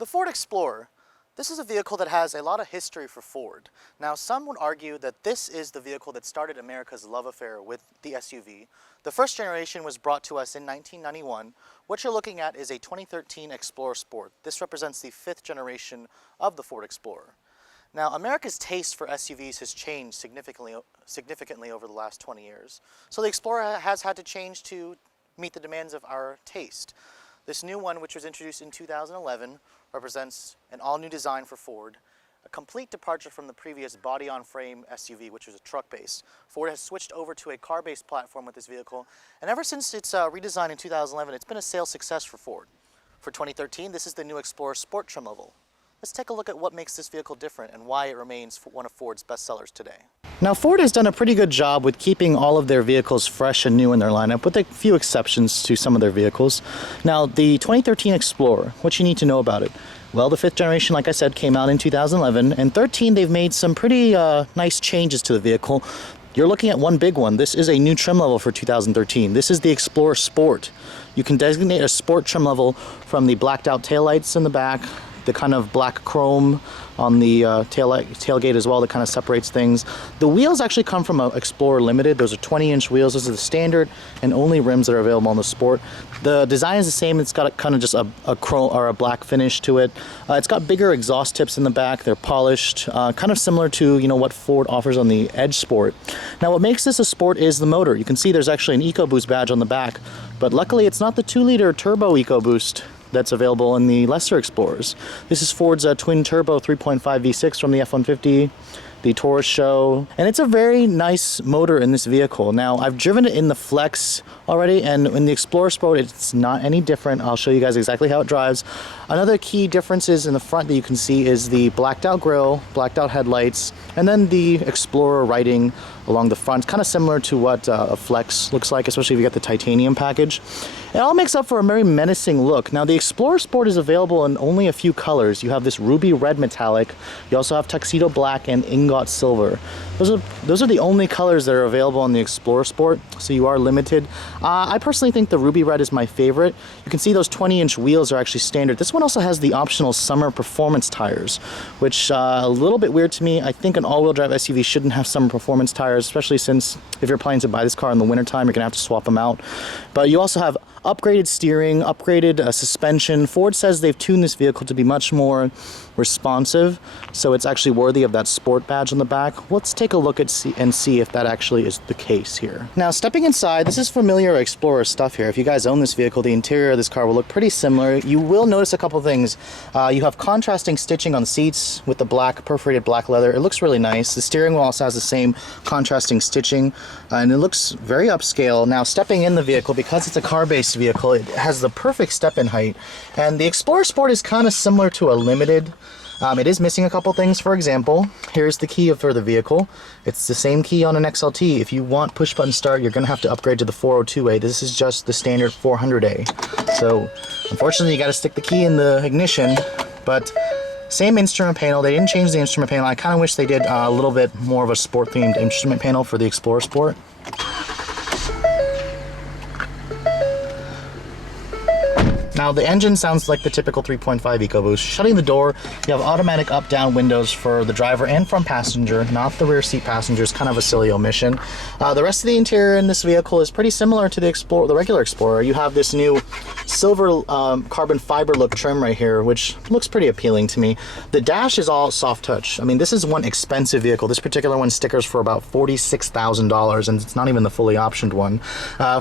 The Ford Explorer. This is a vehicle that has a lot of history for Ford. Now, some would argue that this is the vehicle that started America's love affair with the SUV. The first generation was brought to us in 1991. What you're looking at is a 2013 Explorer Sport. This represents the fifth generation of the Ford Explorer. Now, America's taste for SUVs has changed significantly over the last 20 years. So the Explorer has had to change to meet the demands of our taste. This new one, which was introduced in 2011, represents an all-new design for Ford, a complete departure from the previous body-on-frame SUV, which was a truck base. Ford has switched over to a car-based platform with this vehicle, and ever since its redesign in 2011, it's been a sales success for Ford. For 2013, this is the new Explorer Sport trim level. Let's take a look at what makes this vehicle different and why it remains one of Ford's best sellers today. Now, Ford has done a pretty good job with keeping all of their vehicles fresh and new in their lineup, with a few exceptions to some of their vehicles. Now, the 2013 Explorer, what you need to know about it? Well, the fifth generation, like I said, came out in 2011, and 13, they've made some pretty nice changes to the vehicle. You're looking at one big one. This is a new trim level for 2013. This is the Explorer Sport. You can designate a sport trim level from the blacked out taillights in the back, the kind of black chrome on the tailgate as well that kind of separates things. The wheels actually come from an Explorer Limited. Those are 20-inch wheels. Those are the standard and only rims that are available on the Sport. The design is the same. It's got kind of just a chrome or a black finish to it. It's got bigger exhaust tips in the back. They're polished, kind of similar to what Ford offers on the Edge Sport. Now, what makes this a Sport is the motor. You can see there's actually an Ecoboost badge on the back, but luckily it's not the 2-liter turbo Ecoboost that's available in the lesser Explorers. This is Ford's twin turbo 3.5 V6 from the F-150, the Taurus Show, and it's a very nice motor in this vehicle. Now, I've driven it in the Flex already, and in the Explorer Sport, it's not any different. I'll show you guys exactly how it drives. Another key differences in the front that you can see is the blacked out grille, blacked out headlights, and then the Explorer writing along the front, kind of similar to what a Flex looks like, especially if you get the titanium package. It all makes up for a very menacing look. Now, the Explorer Sport is available in only a few colors. You have this ruby red metallic. You also have tuxedo black and ingot silver. Those are the only colors that are available on the Explorer Sport, so you are limited. I personally think the ruby red is my favorite. You can see those 20-inch wheels are actually standard. This one also has the optional summer performance tires, which a little bit weird to me. I think an all-wheel drive SUV shouldn't have summer performance tires, especially since if you're planning to buy this car in the wintertime, you're going to have to swap them out. But you also have upgraded steering, upgraded suspension. Ford says they've tuned this vehicle to be much more responsive, so it's actually worthy of that Sport badge on the back. Let's take a look at and see if that actually is the case here. Now, stepping inside, this is familiar Explorer stuff here. If you guys own this vehicle, the interior of this car will look pretty similar. You will notice a couple things. You have contrasting stitching on the seats with the black, perforated black leather. It looks really nice. The steering wheel also has the same contrasting stitching, and it looks very upscale. Now, stepping in the vehicle, because it's a car-based vehicle, it has the perfect step-in height, and the Explorer Sport is kind of similar to a Limited. It is missing a couple things. For example, here's the key for the vehicle. It's the same key on an XLT. If you want push-button start, you're going to have to upgrade to the 402A. This is just the standard 400A. So, unfortunately, you got to stick the key in the ignition, but same instrument panel. They didn't change the instrument panel. I kind of wish they did a little bit more of a sport-themed instrument panel for the Explorer Sport. Now, the engine sounds like the typical 3.5 EcoBoost. Shutting the door, you have automatic up-down windows for the driver and front passenger, not the rear seat passengers, kind of a silly omission. The rest of the interior in this vehicle is pretty similar to the regular Explorer. You have this new silver carbon fiber look trim right here, which looks pretty appealing to me. The dash is all soft touch. I mean, this is one expensive vehicle. This particular one stickers for about $46,000, and it's not even the fully optioned one.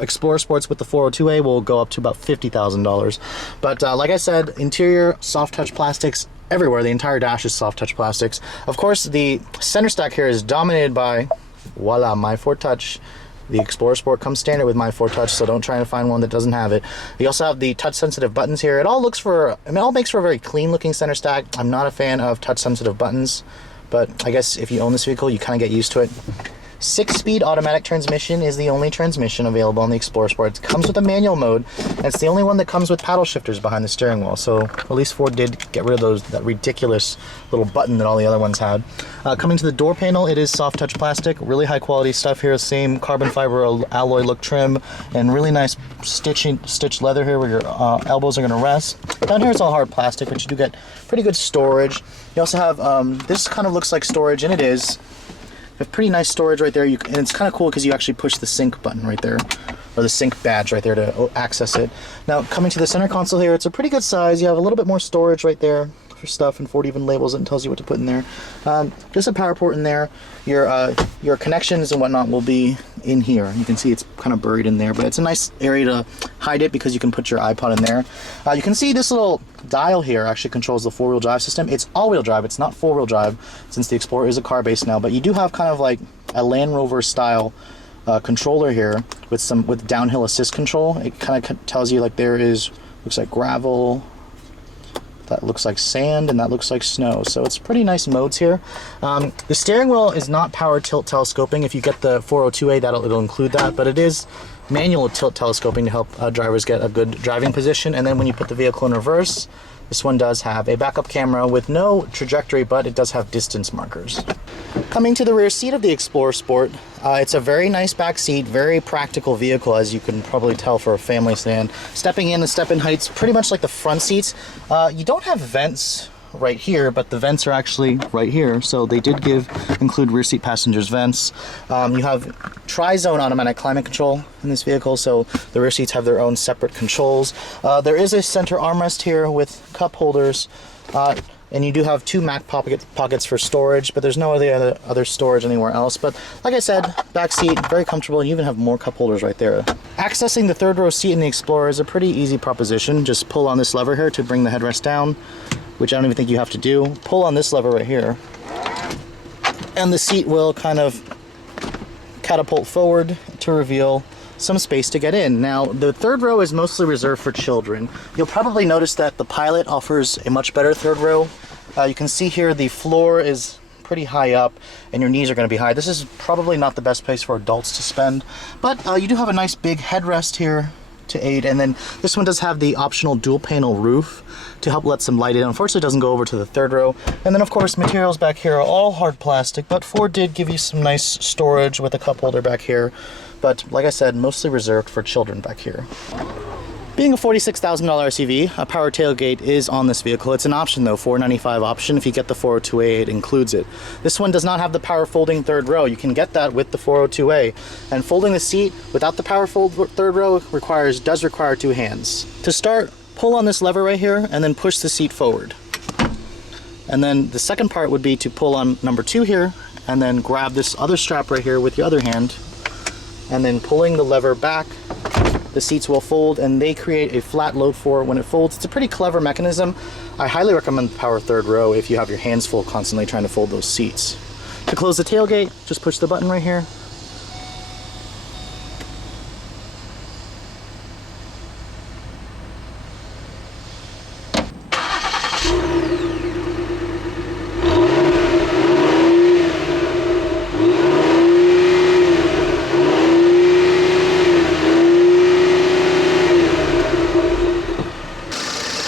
Explorer Sports with the 402A will go up to about $50,000. But like I said, interior soft touch plastics everywhere. The entire dash is soft touch plastics. Of course, the center stack here is dominated by, voila, My 4 Touch. The Explorer Sport comes standard with My 4 Touch, so don't try to find one that doesn't have it. You also have the touch-sensitive buttons here. It all makes for a very clean-looking center stack. I'm not a fan of touch-sensitive buttons, but I guess if you own this vehicle, you kind of get used to it. 6-speed automatic transmission is the only transmission available on the Explorer Sport. It comes with a manual mode, and it's the only one that comes with paddle shifters behind the steering wheel. So at least Ford did get rid of that ridiculous little button that all the other ones had. Coming to the door panel, it is soft touch plastic, really high quality stuff here. Same carbon fiber alloy look trim, and really nice stitched leather here where your elbows are going to rest. Down here it's all hard plastic, but you do get pretty good storage. You also have this kind of looks like storage, and it is. You have pretty nice storage right there, and it's kind of cool because you actually push the sync button right there, or the sync badge right there to access it. Now coming to the center console here, it's a pretty good size. You have a little bit more storage right there for stuff, and Ford even labels it and tells you what to put in there. Just a power port in there. Your connections and whatnot will be in here. You can see it's kind of buried in there, but it's a nice area to hide it because you can put your iPod in there. You can see this little dial here actually controls the 4-wheel drive system. It's all-wheel drive, it's not 4-wheel drive, since the Explorer is a car base now, but you do have kind of like a Land Rover style controller here with downhill assist control. It kind of tells you like there is, looks like gravel, that looks like sand, and that looks like snow. So it's pretty nice modes here. The steering wheel is not power tilt telescoping. If you get the 402A, it'll include that, but it is manual tilt telescoping to help drivers get a good driving position. And then when you put the vehicle in reverse, this one does have a backup camera with no trajectory, but it does have distance markers. Coming to the rear seat of the Explorer Sport, it's a very nice back seat, very practical vehicle, as you can probably tell for a family sedan. Stepping in, the step-in height's pretty much like the front seats. You don't have vents right here, but the vents are actually right here, so they did include rear seat passengers vents. You have tri-zone automatic climate control in this vehicle, so the rear seats have their own separate controls. There is a center armrest here with cup holders, and you do have 2 Mac pockets for storage, but there's no other storage anywhere else. But like I said, back seat, very comfortable, and you even have more cup holders right there. Accessing the third row seat in the Explorer is a pretty easy proposition. Just pull on this lever here to bring the headrest down, which I don't even think you have to do. Pull on this lever right here, and the seat will kind of catapult forward to reveal some space to get in. Now, the third row is mostly reserved for children. You'll probably notice that the Pilot offers a much better third row. You can see here the floor is pretty high up, and your knees are going to be high. This is probably not the best place for adults to spend, but you do have a nice big headrest here to aid, and then this one does have the optional dual panel roof to help let some light in. Unfortunately, it doesn't go over to the third row. And then of course, materials back here are all hard plastic, but Ford did give you some nice storage with a cup holder back here. But like I said, mostly reserved for children back here. Being a $46,000 SUV, a power tailgate is on this vehicle. It's an option though, $495 option. If you get the 402A, it includes it. This one does not have the power folding third row. You can get that with the 402A. And folding the seat without the power fold third row does require 2 hands. To start, pull on this lever right here and then push the seat forward. And then the second part would be to pull on number 2 here and then grab this other strap right here with your other hand, and then pulling the lever back, the seats will fold, and they create a flat load for it when it folds. It's a pretty clever mechanism. I highly recommend the power third row if you have your hands full constantly trying to fold those seats. To close the tailgate, just push the button right here.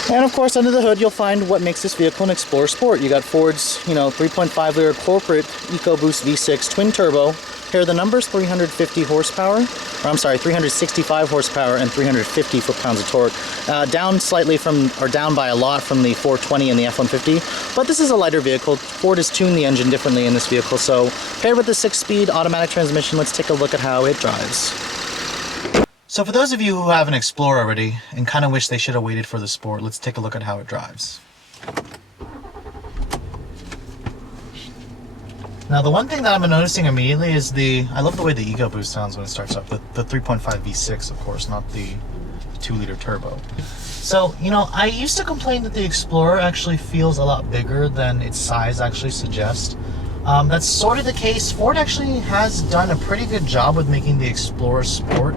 And of course, under the hood, you'll find what makes this vehicle an Explorer Sport. You got Ford's, 3.5 liter corporate Ecoboost V6 twin turbo. Here are the numbers: 350 horsepower, or I'm sorry, 365 horsepower and 350 foot-pounds of torque. Down by a lot from the 420 and the F-150. But this is a lighter vehicle. Ford has tuned the engine differently in this vehicle. So paired with the 6-speed automatic transmission, let's take a look at how it drives. So for those of you who have an Explorer already and kind of wish they should have waited for the Sport, let's take a look at how it drives. Now the one thing that I'm noticing immediately is I love the way the Ecoboost sounds when it starts up. The 3.5 V6, of course, not the 2-liter turbo. So, I used to complain that the Explorer actually feels a lot bigger than its size actually suggests. That's sort of the case. Ford actually has done a pretty good job with making the Explorer Sport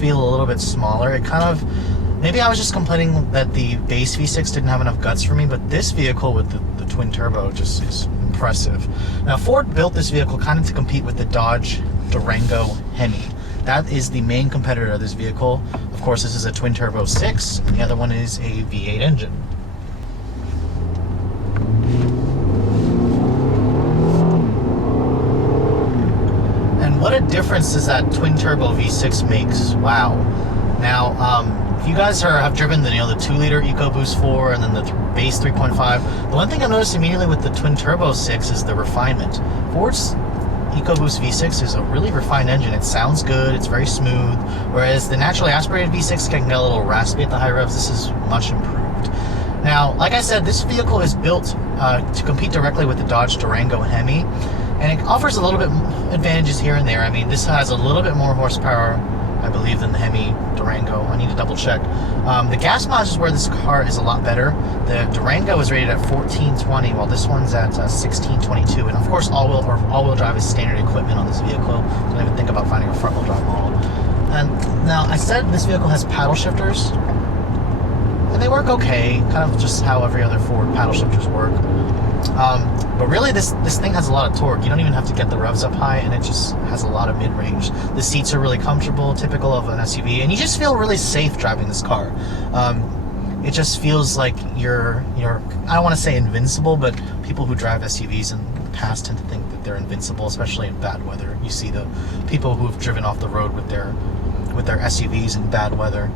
feel a little bit smaller. It kind of Maybe I was just complaining that the base V6 didn't have enough guts for me, but this vehicle with the twin turbo just is impressive. Now, Ford built this vehicle kind of to compete with the Dodge Durango Hemi. That is the main competitor of this vehicle. Of course, this is a twin turbo 6, and the other one is a V8 engine. And what a difference does that twin turbo V6 makes. Wow. Now, if you guys have driven the 2-liter Ecoboost 4 and then the base 3.5, the one thing I noticed immediately with the twin turbo 6 is the refinement. Ford's Ecoboost V6 is a really refined engine. It sounds good, it's very smooth, whereas the naturally aspirated V6 can get a little raspy at the high revs. This is much improved. Now, like I said, this vehicle is built to compete directly with the Dodge Durango Hemi, and it offers a little bit advantages here and there. I mean, this has a little bit more horsepower, I believe, than the Hemi Durango. I need to double check. The gas mileage is where this car is a lot better. The Durango is rated at 1420, while this one's at 1622. And of course, all-wheel drive is standard equipment on this vehicle. Don't even think about finding a front-wheel drive model. And now, I said this vehicle has paddle shifters, and they work okay, kind of just how every other Ford paddle shifters work. But really, this thing has a lot of torque. You don't even have to get the revs up high, and it just has a lot of mid-range. The seats are really comfortable, typical of an SUV, and you just feel really safe driving this car. It just feels like you're I don't want to say invincible, but people who drive SUVs in the past tend to think that they're invincible, especially in bad weather. You see the people who've driven off the road with their SUVs in bad weather.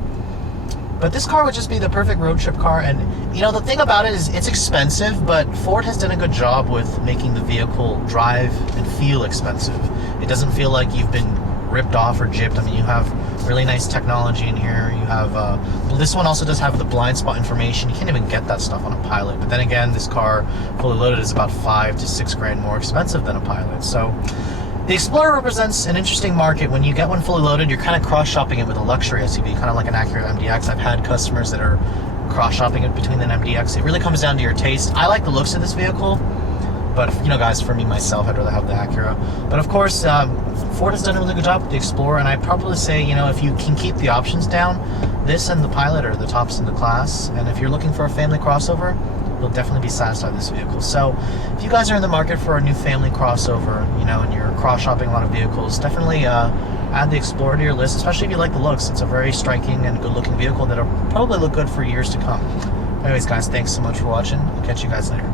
But this car would just be the perfect road trip car. And the thing about it is it's expensive, but Ford has done a good job with making the vehicle drive and feel expensive. It doesn't feel like you've been ripped off or gypped. I mean, you have really nice technology in here. You have this one also does have the blind spot information. You can't even get that stuff on a Pilot. But then again, this car fully loaded is about $5 to $6 grand more expensive than a Pilot. So the Explorer represents an interesting market. When you get one fully loaded, you're kind of cross-shopping it with a luxury SUV, kind of like an Acura MDX. I've had customers that are cross-shopping it between an MDX. It really comes down to your taste. I like the looks of this vehicle, but guys, for me, myself, I'd rather have the Acura. But of course, Ford has done a really good job with the Explorer, and I'd probably say, if you can keep the options down, this and the Pilot are the tops in the class. And if you're looking for a family crossover, you'll definitely be satisfied with this vehicle. So if you guys are in the market for a new family crossover, and you're cross-shopping a lot of vehicles, definitely add the Explorer to your list, especially if you like the looks. It's a very striking and good-looking vehicle that'll probably look good for years to come. Anyways, guys, thanks so much for watching. I'll catch you guys later.